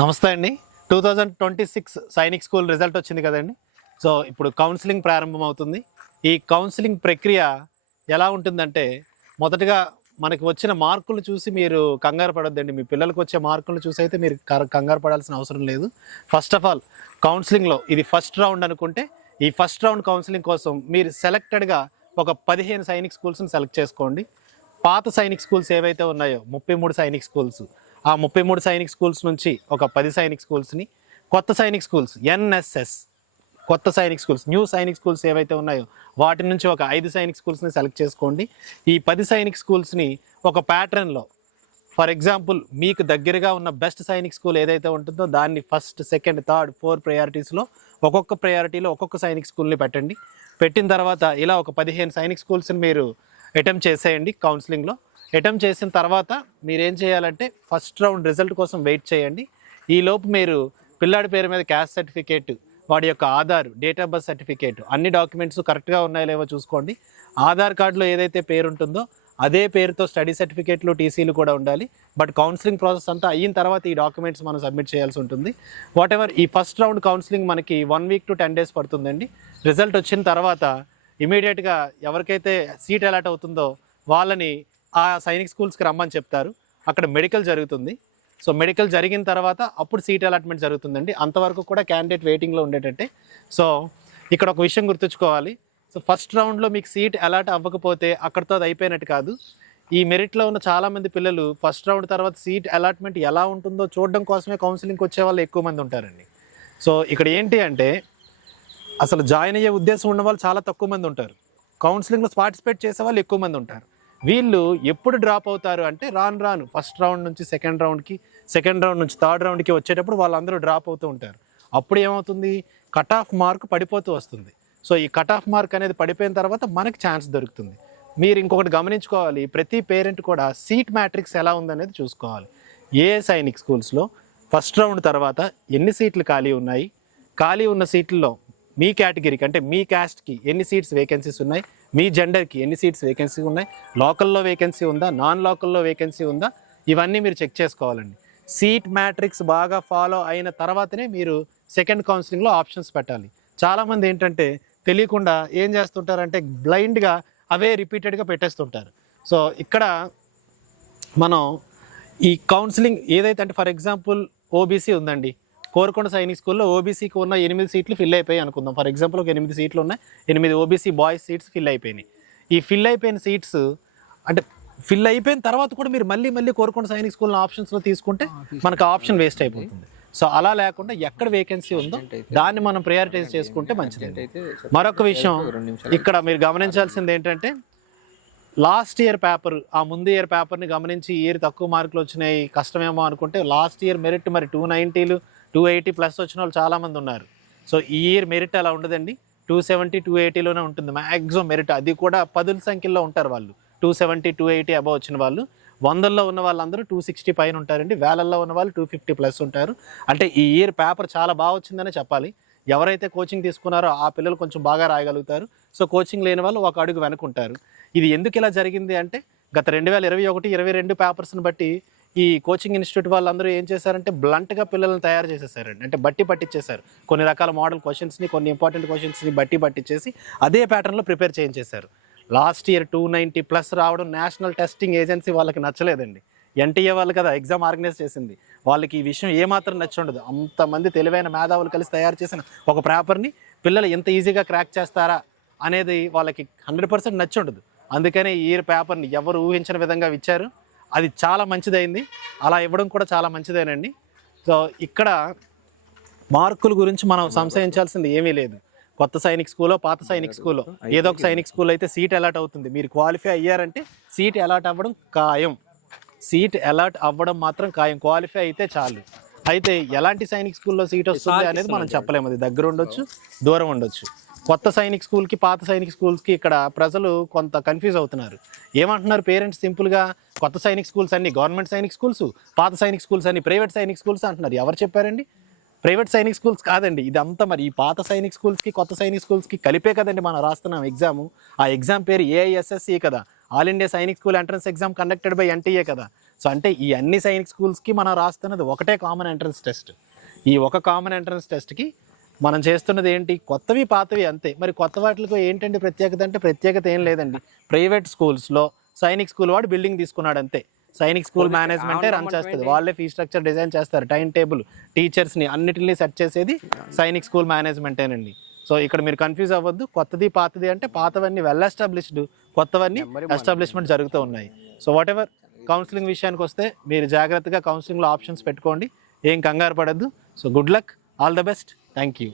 నమస్తే అండి. 2026 Sainik school result వచ్చింది కదండి. సో ఇప్పుడు కౌన్సిలింగ్ ప్రారంభమవుతుంది. ఈ కౌన్సిలింగ్ ప్రక్రియ ఎలా ఉంటుందంటే, మొదటగా మనకి వచ్చిన మార్కులు చూసి మీరు కంగారు పడొద్దండి. మీ పిల్లలకు వచ్చే మార్కులు చూసి అయితే మీరు కంగారు పడాల్సిన అవసరం లేదు. ఫస్ట్ ఆఫ్ ఆల్ కౌన్సిలింగ్లో ఇది ఫస్ట్ రౌండ్ అనుకుంటే, ఈ ఫస్ట్ రౌండ్ కౌన్సిలింగ్ కోసం మీరు సెలెక్టెడ్గా ఒక 15 సైనిక్ స్కూల్స్ని సెలెక్ట్ చేసుకోండి. పాత సైనిక్ స్కూల్స్ ఏవైతే ఉన్నాయో 33 సైనిక్ స్కూల్స్, ఆ 33 సైనిక్ స్కూల్స్ నుంచి ఒక 10 సైనిక్ స్కూల్స్ని, కొత్త సైనిక్ స్కూల్స్ ఎన్ఎస్ఎస్ కొత్త Sainik schools, new Sainik schools ఏవైతే ఉన్నాయో వాటి నుంచి ఒక 5 సైనిక్ స్కూల్స్ని సెలెక్ట్ చేసుకోండి. ఈ 10 సైనిక్ స్కూల్స్ని ఒక ప్యాటర్న్లో, ఫర్ ఎగ్జాంపుల్ మీకు దగ్గరగా ఉన్న బెస్ట్ సైనిక్ స్కూల్ ఏదైతే ఉంటుందో దాన్ని ఫస్ట్, సెకండ్, థర్డ్, 4 ప్రయారిటీస్లో ఒక్కొక్క ప్రయారిటీలో ఒక్కొక్క సైనిక్ స్కూల్ని పెట్టండి. పెట్టిన తర్వాత ఇలా ఒక 15 సైనిక్ స్కూల్స్ని మీరు అటెంప్ట్ చేసేయండి. కౌన్సిలింగ్లో అటెంప్ట్ చేసిన తర్వాత మీరేం చేయాలంటే ఫస్ట్ రౌండ్ రిజల్ట్ కోసం వెయిట్ చేయండి. ఈలోపు మీరు పిల్లాడి పేరు మీద క్యాస్ట్ సర్టిఫికేట్, వాడి యొక్క Aadhaar, date of birth certificate, అన్ని డాక్యుమెంట్స్ కరెక్ట్గా ఉన్నాయో లేవో చూసుకోండి. ఆధార్ కార్డులో ఏదైతే పేరు ఉంటుందో అదే పేరుతో స్టడీ సర్టిఫికేట్లు, టీసీలు కూడా ఉండాలి. బట్ కౌన్సిలింగ్ ప్రాసెస్ అంతా అయిన తర్వాత ఈ డాక్యుమెంట్స్ మనం సబ్మిట్ చేయాల్సి ఉంటుంది. వాట్ ఎవర్ ఈ ఫస్ట్ రౌండ్ కౌన్సిలింగ్ మనకి 1 వీక్ to 10 days పడుతుందండి. రిజల్ట్ వచ్చిన తర్వాత ఇమీడియట్గా ఎవరికైతే సీట్ అలాట్ అవుతుందో వాళ్ళని ఆ సైనిక్ స్కూల్స్కి రమ్మని చెప్తారు. అక్కడ మెడికల్ జరుగుతుంది. సో మెడికల్ జరిగిన తర్వాత అప్పుడు సీట్ అలాట్మెంట్ జరుగుతుందండి. అంతవరకు కూడా క్యాండిడేట్ వెయిటింగ్లో ఉండేటట్టే. సో ఇక్కడ ఒక విషయం గుర్తుంచుకోవాలి. సో ఫస్ట్ రౌండ్లో మీకు సీట్ అలాట్ అవ్వకపోతే అక్కడితో అది అయిపోయినట్టు కాదు. ఈ మెరిట్లో ఉన్న చాలామంది పిల్లలు ఫస్ట్ రౌండ్ తర్వాత సీట్ అలాట్మెంట్ ఎలా ఉంటుందో చూడడం కోసమే కౌన్సిలింగ్కి వచ్చే వాళ్ళు ఎక్కువ మంది ఉంటారండి. సో ఇక్కడ ఏంటి అంటే, అసలు జాయిన్ అయ్యే ఉద్దేశం ఉన్న వాళ్ళు చాలా తక్కువ మంది ఉంటారు. కౌన్సిలింగ్లో పార్టిసిపేట్ చేసే వాళ్ళు ఎక్కువ మంది ఉంటారు. వీళ్ళు ఎప్పుడు డ్రాప్ అవుతారు అంటే రాను ఫస్ట్ రౌండ్ నుంచి సెకండ్ రౌండ్కి, సెకండ్ రౌండ్ నుంచి థర్డ్ రౌండ్కి వచ్చేటప్పుడు వాళ్ళందరూ డ్రాప్ అవుతూ ఉంటారు. అప్పుడు ఏమవుతుంది, కట్ ఆఫ్ మార్క్ పడిపోతూ వస్తుంది. సో ఈ కట్ ఆఫ్ మార్క్ అనేది పడిపోయిన తర్వాత మనకి ఛాన్స్ దొరుకుతుంది. మీరు ఇంకొకటి గమనించుకోవాలి, ప్రతి పేరెంట్ కూడా సీట్ మ్యాట్రిక్స్ ఎలా ఉందనేది చూసుకోవాలి. ఏ సైనిక్ స్కూల్స్లో ఫస్ట్ రౌండ్ తర్వాత ఎన్ని సీట్లు ఖాళీ ఉన్నాయి, ఖాళీ ఉన్న సీట్లలో మీ కేటగిరీకి అంటే మీ క్యాస్ట్కి ఎన్ని సీట్స్ వేకెన్సీస్ ఉన్నాయి, మీ జెండర్కి ఎన్ని సీట్స్ వేకెన్సీ ఉన్నాయి, లోకల్లో వేకెన్సీ ఉందా, నాన్ లోకల్లో వేకెన్సీ ఉందా, ఇవన్నీ మీరు చెక్ చేసుకోవాలండి. సీట్ మ్యాట్రిక్స్ బాగా ఫాలో అయిన తర్వాతనే మీరు సెకండ్ కౌన్సిలింగ్లో ఆప్షన్స్ పెట్టాలి. చాలామంది ఏంటంటే తెలియకుండా ఏం చేస్తుంటారంటే బ్లైండ్గా అవే రిపీటెడ్గా పెట్టేస్తుంటారు. సో ఇక్కడ మనం ఈ కౌన్సిలింగ్ ఏదైతే అంటే, ఫర్ ఎగ్జాంపుల్ ఓబీసీ ఉందండి, కోరుకొండ సైనిక్ స్కూల్లో ఓబీసీకి ఉన్న 8 సీట్లు ఫిల్ అయిపోయాయి అనుకుందాం. ఫర్ ఎగ్జాంపుల్ ఒక 8 సీట్లు ఉన్నాయి, 8 ఓబీసీ బాయ్స్ సీట్స్ ఫిల్ అయిపోయినాయి. ఈ ఫిల్ అయిపోయిన సీట్స్ అంటే ఫిల్ అయిపోయిన తర్వాత కూడా మీరు మళ్ళీ కోరుకొండ సైనిక్ స్కూల్ ఆప్షన్స్లో తీసుకుంటే మనకు ఆప్షన్ వేస్ట్ అయిపోతుంది. సో అలా లేకుండా ఎక్కడ వేకెన్సీ ఉందో దాన్ని మనం ప్రయారిటైజ్ చేసుకుంటే మంచిది. మరొక విషయం ఇక్కడ మీరు గమనించాల్సింది ఏంటంటే, లాస్ట్ ఇయర్ పేపర్, ఆ ముందు ఇయర్ పేపర్ని గమనించి ఇయర్ తక్కువ మార్కులు వచ్చినాయి కష్టమేమో అనుకుంటే, లాస్ట్ ఇయర్ మెరిట్ మరి 290, 280 ప్లస్ వచ్చిన వాళ్ళు చాలామంది ఉన్నారు. సో ఈ ఇయర్ మెరిట్ అలా ఉండదండి, 270, 280లోనే ఉంటుంది మ్యాక్సిమం మెరిట్. అది కూడా 10 సంఖ్యలో ఉంటారు వాళ్ళు. 270, 280 అబవ్ వచ్చిన వాళ్ళు, 100లో ఉన్న వాళ్ళందరూ 260 పైన ఉంటారండి, వేలల్లో ఉన్న వాళ్ళు 250 ప్లస్ ఉంటారు. అంటే ఈ ఇయర్ పేపర్ చాలా బాగా వచ్చిందనే చెప్పాలి. ఎవరైతే కోచింగ్ తీసుకున్నారో ఆ పిల్లలు కొంచెం బాగా రాయగలుగుతారు. సో కోచింగ్ లేని వాళ్ళు ఒక అడుగు వెనుకుంటారు. ఇది ఎందుకు ఇలా జరిగింది అంటే, గత 2021, 22 పేపర్స్ని బట్టి ఈ కోచింగ్ ఇన్స్టిట్యూట్ వాళ్ళందరూ ఏం చేశారంటే బ్లంట్గా పిల్లల్ని తయారు చేసేసారండి. అంటే బట్టి పట్టించేశారు. కొన్ని రకాల మోడల్ క్వశ్చన్స్ని, కొన్ని ఇంపార్టెంట్ క్వశ్చన్స్ని బట్టి పట్టించేసి అదే ప్యాటర్న్లో ప్రిపేర్ చేయించేశారు. లాస్ట్ ఇయర్ 290 ప్లస్ రావడం నేషనల్ టెస్టింగ్ ఏజెన్సీ వాళ్ళకి నచ్చలేదండి. ఎన్టీఏ వాళ్ళు కదా ఎగ్జామ్ ఆర్గనైజ్ చేసింది, వాళ్ళకి ఈ విషయం ఏమాత్రం నచ్చుండదు. అంతమంది తెలివైన మేధావులు కలిసి తయారు చేసిన ఒక పేపర్ని పిల్లలు ఎంత ఈజీగా క్రాక్ చేస్తారా అనేది వాళ్ళకి 100% నచ్చుండదు. అందుకనే ఈ ఇయర్ పేపర్ని ఎవరు ఊహించిన విధంగా ఇచ్చారు. అది చాలా మంచిదైంది, అలా ఇవ్వడం కూడా చాలా మంచిదేనండి. సో ఇక్కడ మార్కుల గురించి మనం సంశయించాల్సింది ఏమీ లేదు. కొత్త సైనిక్ స్కూలో, పాత సైనిక్ స్కూల్లో ఏదో ఒక సైనిక్ స్కూల్ అయితే సీట్ అలాట్ అవుతుంది. మీరు క్వాలిఫై అయ్యారంటే సీట్ అలాట్ అవ్వడం ఖాయం. సీట్ అలాట్ అవ్వడం మాత్రం ఖాయం, క్వాలిఫై అయితే చాలు. అయితే ఎలాంటి సైనిక్ స్కూల్లో సీట్ వస్తుంది అనేది మనం చెప్పలేము. అది దగ్గర ఉండొచ్చు, దూరం ఉండొచ్చు. కొత్త సైనిక్ స్కూల్కి, పాత సైనిక్ స్కూల్స్కి ఇక్కడ ప్రజలు కొంత కన్ఫ్యూజ్ అవుతున్నారు. ఏమంటున్నారు పేరెంట్స్ సింపుల్గా, కొత్త సైనిక్ స్కూల్స్ అన్ని గవర్నమెంట్ సైనిక్ స్కూల్స్, పాత సైనిక్ స్కూల్స్ అన్ని ప్రైవేట్ సైనిక్ స్కూల్స్ అంటున్నారు. ఎవరు చెప్పారండి? ప్రైవేట్ సైనిక్ స్కూల్స్ కాదండి ఇదంతా. మరి ఈ పాత సైనిక్ స్కూల్స్కి, కొత్త సైనిక్ స్కూల్స్కి కలిపే కదండి మనం రాస్తున్నాం ఎగ్జాము. ఆ ఎగ్జామ్ పేరు ఏఐఎస్ఎస్సి కదా, all India Sainik school entrance exam conducted by NTA కదా. సో అంటే ఈ అన్ని సైనిక్ స్కూల్స్కి మనం రాస్తున్నది ఒకటే కామన్ ఎంట్రన్స్ టెస్ట్. ఈ ఒక కామన్ ఎంట్రన్స్ టెస్ట్కి మనం చేస్తున్నది ఏంటి, కొత్తవి పాతవి అంతే. మరి కొత్త వాటికి ఏంటండి ప్రత్యేకత అంటే ప్రత్యేకత ఏం లేదండి. ప్రైవేట్ స్కూల్స్లో సైనిక్ స్కూల్ వాడు బిల్డింగ్ తీసుకున్నాడు అంతే. సైనిక్ స్కూల్ మేనేజ్మెంటే రన్ చేస్తుంది, వాళ్ళే ఫీ స్ట్రక్చర్ డిజైన్ చేస్తారు, టైం టేబుల్, టీచర్స్ని అన్నిటిని సెట్ చేసేది సైనిక్ స్కూల్ మేనేజ్మెంటేనండి. సో ఇక్కడ మీరు కన్ఫ్యూజ్ అవ్వద్దు. కొత్తది పాతది అంటే పాతవన్నీ వెల్ ఎస్టాబ్లిష్డ్, కొత్తవన్నీ ఎస్టాబ్లిష్మెంట్ జరుగుతూ ఉన్నాయి. సో వాట్ ఎవర్ కౌన్సిలింగ్ విషయానికి వస్తే మీరు జాగ్రత్తగా కౌన్సిలింగ్లో ఆప్షన్స్ పెట్టుకోండి, ఏం కంగారు పడద్దు. So good luck, all the best, thank you.